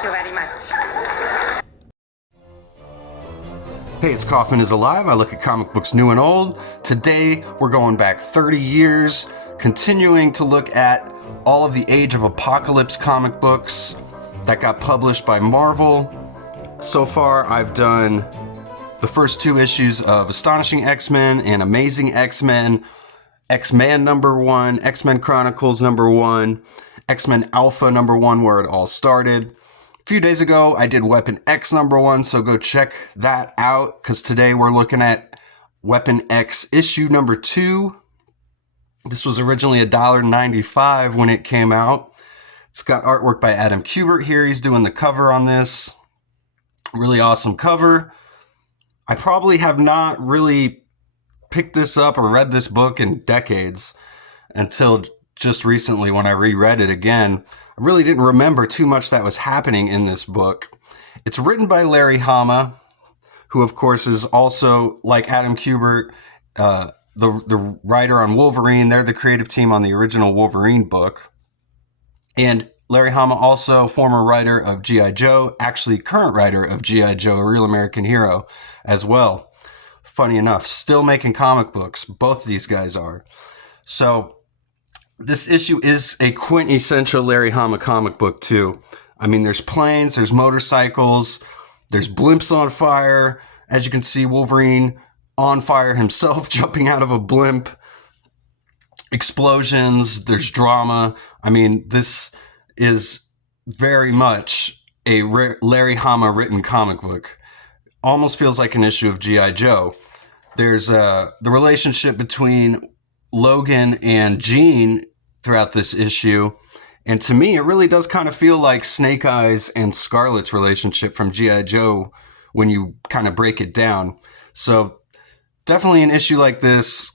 Thank you very much. Hey, it's Kaufman is Alive. I look at comic books new and old. Today, we're going back 30 years, continuing to look at all of the Age of Apocalypse comic books that got published by Marvel. So far, I've done the first 2 issues of Astonishing X-Men and Amazing X-Men, X-Men #1, X-Men Chronicles #1, X-Men Alpha #1, where it all started. A few days ago, I did Weapon X #1, so go check that out, because today we're looking at Weapon X issue #2. This was originally $1.95 when it came out. It's got artwork by Adam Kubert here. He's doing the cover on this. Really awesome cover. I probably have not really picked this up or read this book in decades until just recently when I reread it again. I really didn't remember too much that was happening in this book. It's written by Larry Hama, who of course is also, like Adam Kubert, the writer on Wolverine. They're the creative team on the original Wolverine book. And Larry Hama, also former writer of G.I. Joe, actually current writer of G.I. Joe, A Real American Hero as well. Funny enough, still making comic books. Both of these guys are. So this issue is a quintessential Larry Hama comic book too. I mean, there's planes, there's motorcycles, there's blimps on fire. As you can see, Wolverine on fire himself, jumping out of a blimp. Explosions, there's drama. I mean, this is very much a Larry Hama written comic book. Almost feels like an issue of G.I. Joe. There's the relationship between Logan and Jean throughout this issue. And to me, it really does kind of feel like Snake Eyes and Scarlet's relationship from G.I. Joe when you kind of break it down. So definitely an issue like this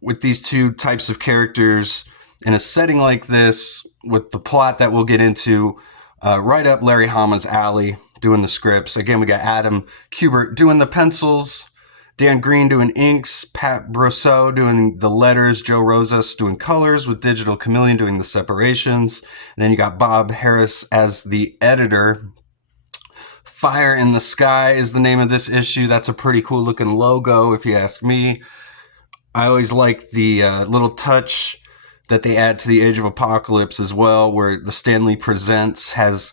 with these two types of characters in a setting like this with the plot that we'll get into, right up Larry Hama's alley doing the scripts. Again, we got Adam Kubert doing the pencils, Dan Green doing inks, Pat Brosseau doing the letters, Joe Rosas doing colors, with Digital Chameleon doing the separations. And then you got Bob Harris as the editor. Fire in the Sky is the name of this issue. That's a pretty cool looking logo, if you ask me. I always like the little touch that they add to the Age of Apocalypse as well, where the Stanley Presents has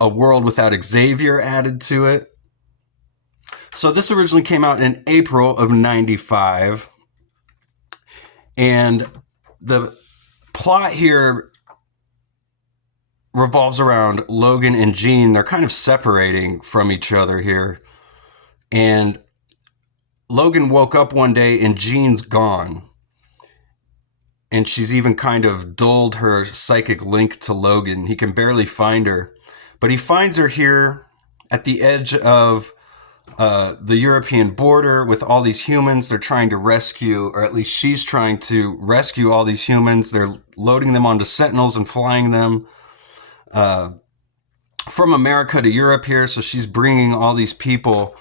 a world without Xavier added to it. So this originally came out in April of '95, and the plot here revolves around Logan and Jean. They're kind of separating from each other here, and Logan woke up one day and Jean's gone, and she's even kind of dulled her psychic link to Logan. He can barely find her, but he finds her here at the edge of the European border with all these humans. They're trying to rescue, or at least she's trying to rescue all these humans. They're loading them onto Sentinels and flying them from America to Europe here. So she's bringing all these people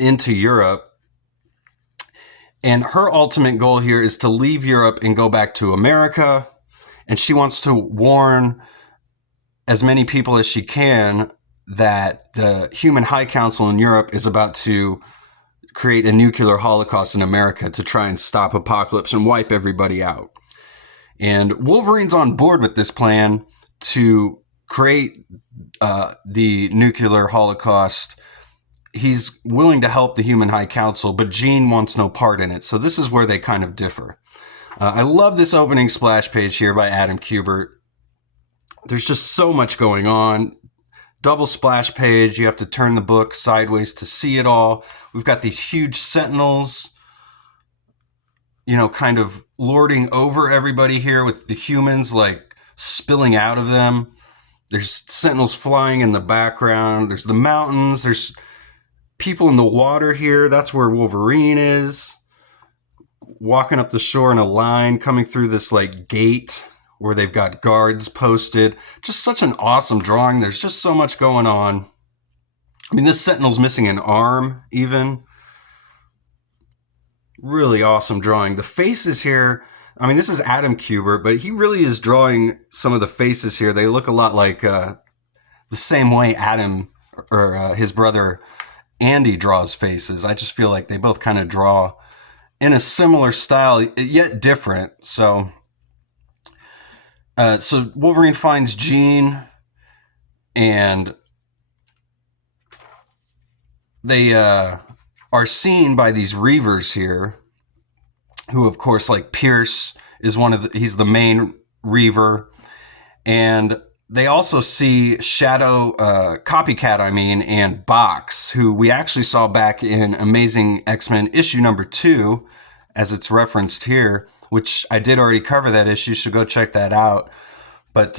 into Europe. And her ultimate goal here is to leave Europe and go back to America. And she wants to warn as many people as she can that the Human High Council in Europe is about to create a nuclear holocaust in America to try and stop Apocalypse and wipe everybody out. And Wolverine's on board with this plan to create the nuclear holocaust. He's willing to help the Human High Council, but Jean wants no part in it. So this is where they kind of differ. I love this opening splash page here by Adam Kubert. There's just so much going on. Double splash page. You have to turn the book sideways to see it all. We've got these huge sentinels, you know, kind of lording over everybody here, with the humans like spilling out of them. There's sentinels flying in the background. There's the mountains. There's people in the water here. That's where Wolverine is, walking up the shore in a line, coming through this like gate where they've got guards posted. Just such an awesome drawing. There's just so much going on. I mean, this Sentinel's missing an arm even. Really awesome drawing. The faces here, I mean, this is Adam Kubert, but he really is drawing some of the faces here. They look a lot like the same way Adam or his brother Andy draws faces. I just feel like they both kind of draw in a similar style, yet different. So Wolverine finds Jean, and they are seen by these Reavers here, who, of course, like Pierce is he's the main Reaver, and they also see Shadow, Copycat, and Box, who we actually saw back in Amazing X-Men issue number 2, as it's referenced here, which I did already cover that issue, so go check that out. But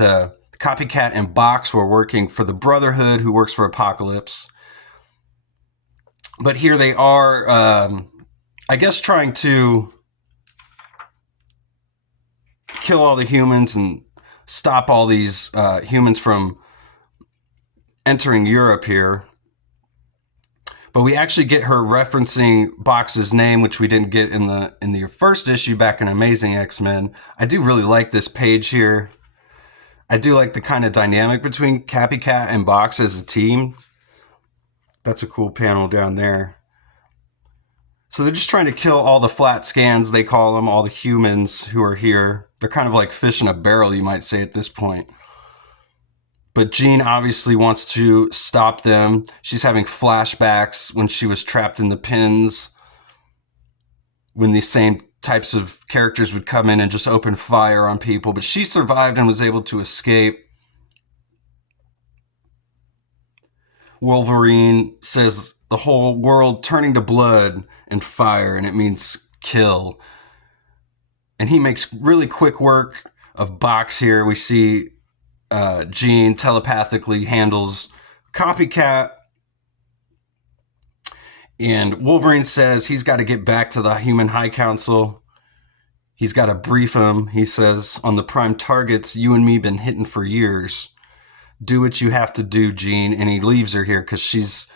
Copycat and Box were working for the Brotherhood, who works for Apocalypse. But here they are, I guess, trying to kill all the humans and stop all these humans from entering Europe here. But we actually get her referencing Box's name, which we didn't get in the first issue back in Amazing X-Men. I do really like this page here. I do like the kind of dynamic between Copycat and Box as a team. That's a cool panel down there. So they're just trying to kill all the flat scans, they call them, all the humans who are here. They're kind of like fish in a barrel, you might say, at this point. But Jean obviously wants to stop them. She's having flashbacks when she was trapped in the pins, when these same types of characters would come in and just open fire on people. But she survived and was able to escape. Wolverine says the whole world turning to blood and fire, and it means kill. And he makes really quick work of Box here. We see Jean telepathically handles Copycat, and Wolverine says he's got to get back to the Human High Council. He's got to brief him. He says, on the prime targets, you and me been hitting for years. Do what you have to do, Jean. And he leaves her here because she's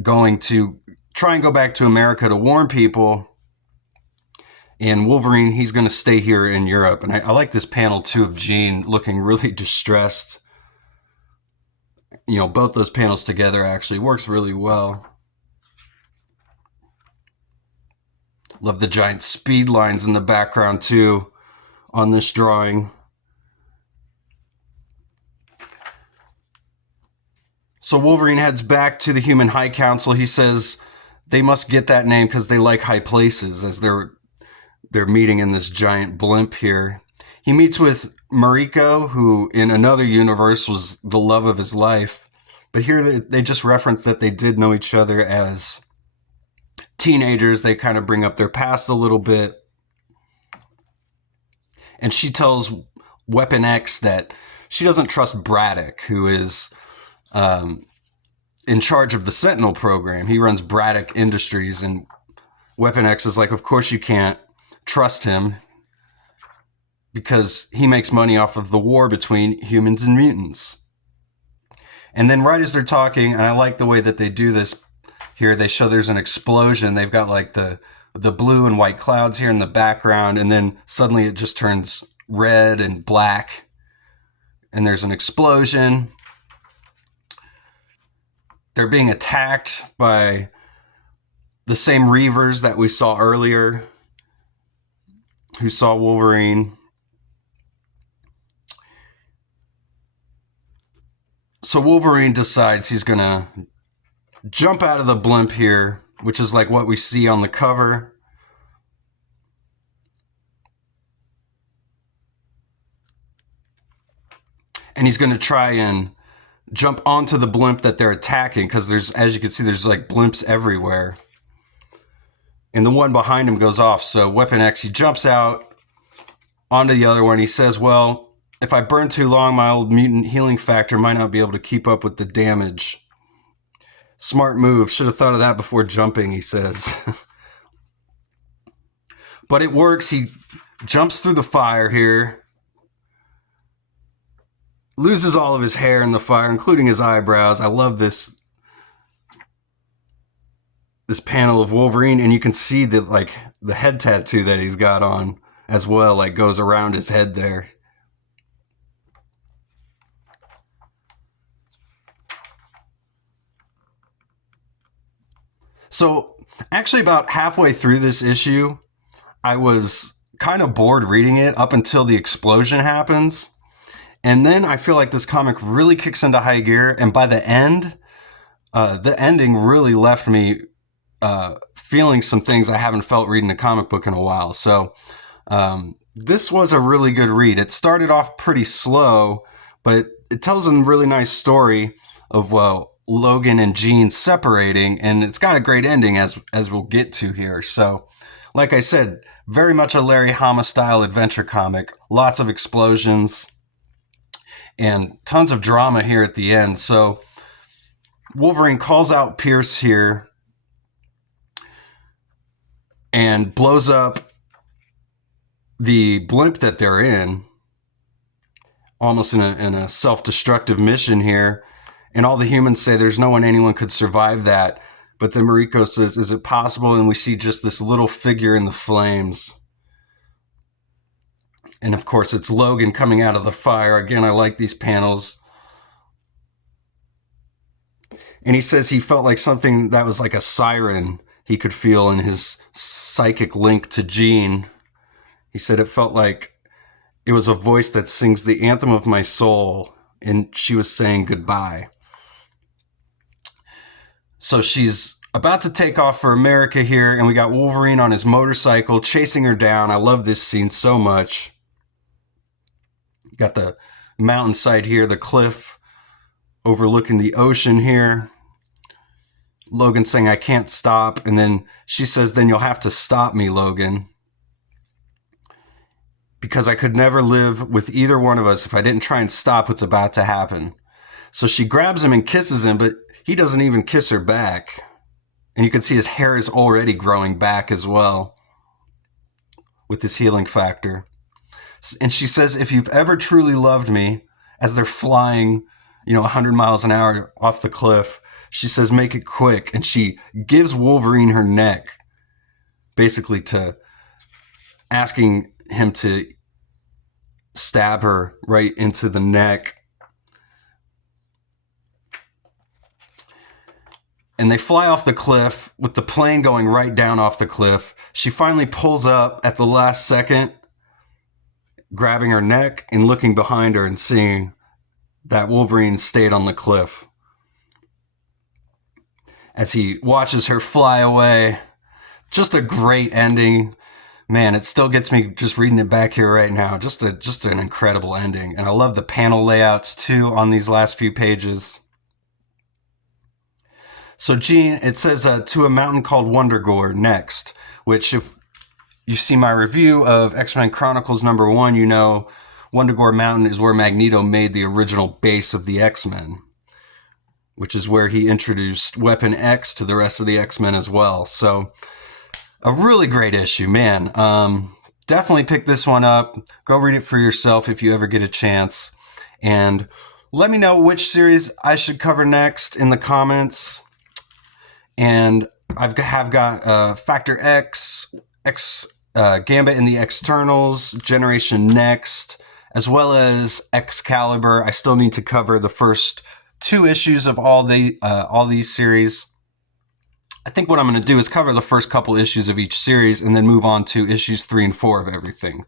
going to try and go back to America to warn people. And Wolverine, he's going to stay here in Europe. And I like this panel, too, of Jean looking really distressed. You know, both those panels together actually works really well. Love the giant speed lines in the background, too, on this drawing. So Wolverine heads back to the Human High Council. He says they must get that name because they like high places, as they're meeting in this giant blimp here. He meets with Mariko, who in another universe was the love of his life. But here they just reference that they did know each other as teenagers. They kind of bring up their past a little bit. And she tells Weapon X that she doesn't trust Braddock, who is in charge of the Sentinel program. He runs Braddock Industries, and Weapon X is like, of course you can't trust him because he makes money off of the war between humans and mutants. And then right as they're talking, and I like the way that they do this here, they show there's an explosion. They've got like the blue and white clouds here in the background, and then suddenly it just turns red and black, and there's an explosion. They're being attacked by the same Reavers that we saw earlier, who saw Wolverine. So Wolverine decides he's going to jump out of the blimp here, which is like what we see on the cover. And he's going to try and jump onto the blimp that they're attacking, because there's, as you can see, there's like blimps everywhere. And the one behind him goes off. So Weapon X, he jumps out onto the other one. He says, well, if I burn too long, my old mutant healing factor might not be able to keep up with the damage. Smart move. Should have thought of that before jumping, he says. But it works. He jumps through the fire here. Loses all of his hair in the fire, including his eyebrows. I love this panel of Wolverine, and you can see the head tattoo that he's got on as well, like goes around his head there. So actually about halfway through this issue, I was kind of bored reading it up until the explosion happens. And then I feel like this comic really kicks into high gear. And by the end, the ending really left me feeling some things I haven't felt reading a comic book in a while. So this was a really good read. It started off pretty slow, but it tells a really nice story of Logan and Jean separating, and it's got a great ending as we'll get to here. So, like I said, very much a Larry Hama style adventure comic. Lots of explosions and tons of drama here at the end. So Wolverine calls out Pierce here and blows up the blimp that they're in, almost in a self-destructive mission here. And all the humans say there's no one anyone could survive that. But then Mariko says, is it possible? And we see just this little figure in the flames. And of course, it's Logan coming out of the fire. Again, I like these panels. And he says he felt like something that was like a siren he could feel in his psychic link to Jean. He said it felt like it was a voice that sings the anthem of my soul, and she was saying goodbye. So she's about to take off for America here, and we got Wolverine on his motorcycle chasing her down. I love this scene so much. Got the mountainside here, the cliff overlooking the ocean here. Logan saying, I can't stop. And then she says, then you'll have to stop me, Logan. Because I could never live with either one of us if I didn't try and stop what's about to happen. So she grabs him and kisses him, but he doesn't even kiss her back. And you can see his hair is already growing back as well with this healing factor. And she says, if you've ever truly loved me, as they're flying, 100 miles an hour off the cliff, she says, make it quick. And she gives Wolverine her neck, basically to asking him to stab her right into the neck. And they fly off the cliff with the plane going right down off the cliff. She finally pulls up at the last second, grabbing her neck and looking behind her and seeing that Wolverine stayed on the cliff. As he watches her fly away, just a great ending. Man, it still gets me just reading it back here right now. Just an incredible ending. And I love the panel layouts too on these last few pages. So Jean, it says to a mountain called Wondergore next, which if you see my review of X-Men Chronicles #1, you know Wondergore Mountain is where Magneto made the original base of the X-Men, which is where he introduced Weapon X to the rest of the X-Men as well. So a really great issue, man. Definitely pick this one up. Go read it for yourself if you ever get a chance. And let me know which series I should cover next in the comments. And have got Factor X, Gambit and the Externals, Generation Next, as well as Excalibur. I still need to cover the first 2 issues of all these series. I think what I'm going to do is cover the first couple issues of each series and then move on to issues 3 and 4 of everything.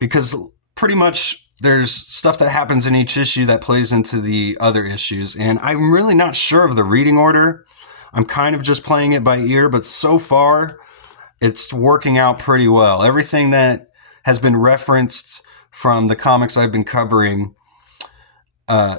Because pretty much there's stuff that happens in each issue that plays into the other issues. And I'm really not sure of the reading order. I'm kind of just playing it by ear, but so far it's working out pretty well. Everything that has been referenced from the comics I've been covering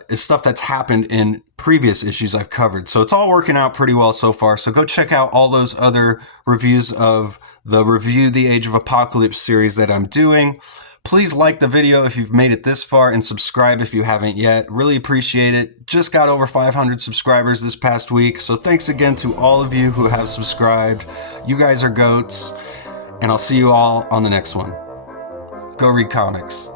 is stuff that's happened in previous issues I've covered. So it's all working out pretty well so far. So go check out all those other reviews of the Review the Age of Apocalypse series that I'm doing. Please like the video if you've made it this far and subscribe if you haven't yet. Really appreciate it. Just got over 500 subscribers this past week. So thanks again to all of you who have subscribed. You guys are goats. And I'll see you all on the next one. Go read comics.